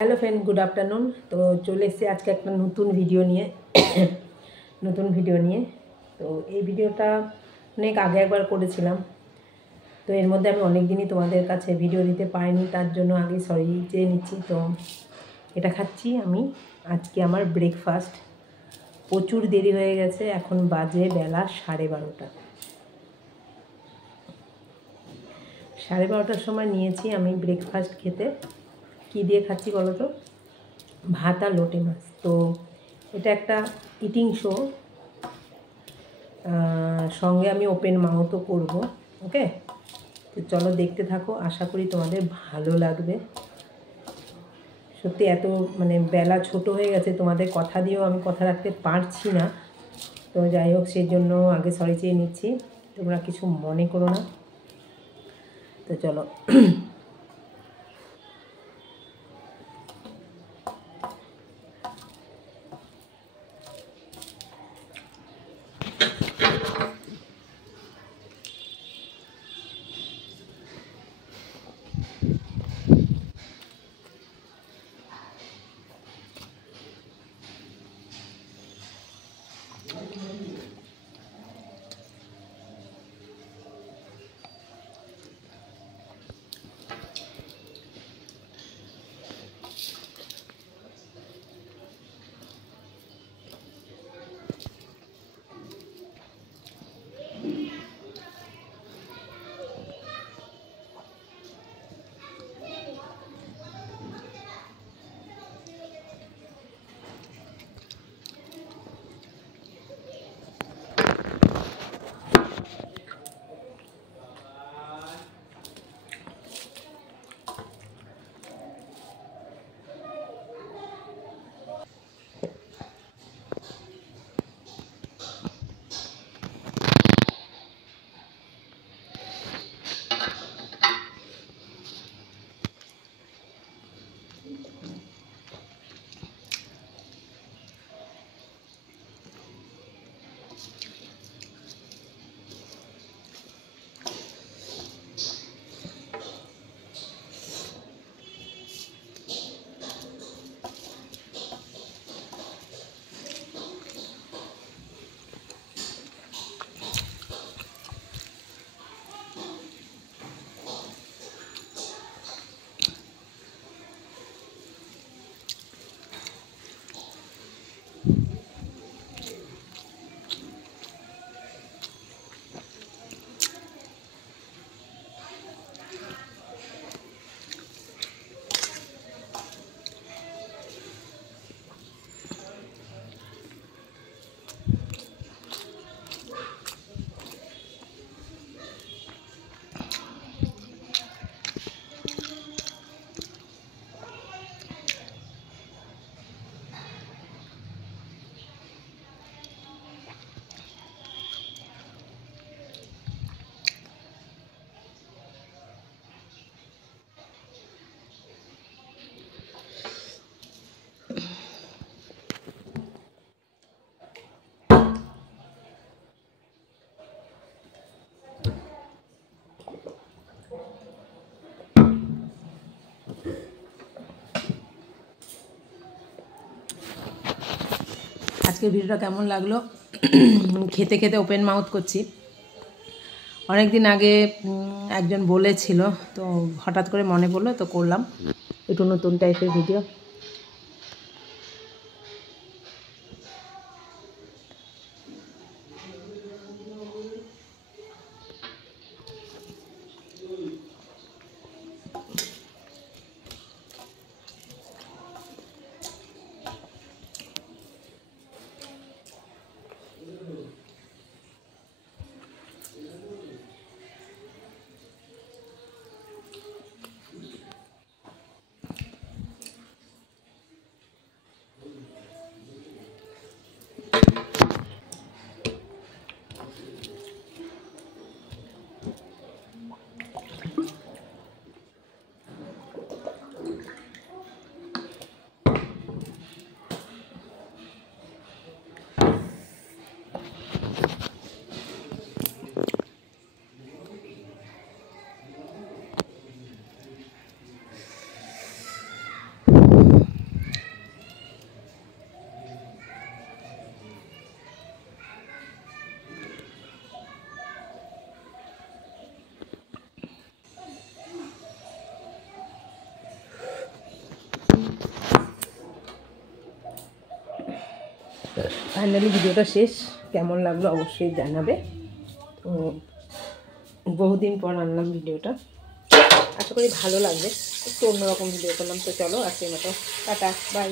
Hello friend, good afternoon. তো চলে এসেছি আজকে একটা নতুন ভিডিও নিয়ে তো এই ভিডিওটা অনেক আগে একবার করেছিলাম। তো এর মধ্যে আমি অনেক দিনই তোমাদের কাছে ভিডিও দিতে পারিনি, তার জন্য আগে সরি চেয়ে নিচ্ছি। তো এটা খাচ্ছি আমি আজকে আমার ব্রেকফাস্ট। প্রচুর দেরি হয়ে গেছে, এখন বাজে বেলা 12:30। 12:30টার সময় নিয়েছি আমি ব্রেকফাস্ট খেতে। কী দিয়ে খাচ্ছি বলো তো? ভাত আর লোটে মাছ। তো এটা একটা ইটিং শো, সঙ্গে আমি ওপেন মাউথও করব। ওকে, তো চলো দেখতে থাকো, আশা করি তোমাদের ভালো লাগবে। সত্যি এত বেলা ছোট হয়ে গেছে, তোমাদের কথা দিয়েও আমি কথা রাখতে পারছি না। তো যাই হোক, সেই জন্য আগে সরি চেয়ে নিচ্ছি, তোমরা কিছু মনে করো না। তো চলো আজকের ভিডিওটা কেমন লাগলো? খেতে খেতে ওপেন মাউথ করছি। অনেক দিন আগে একজন বলেছিল, তো হঠাৎ করে মনে পড়লো, তো করলাম একটু নতুন টাইপের ভিডিও। ফাইনালি ভিডিওটা শেষ, কেমন লাগলো অবশ্যই জানাবে। তো বহুদিন পর আনলাম ভিডিওটা, আশা করি ভালো লাগবে। একটু অন্যরকম ভিডিও করলাম। তো চলো আজকের মতো টাটা, বাই।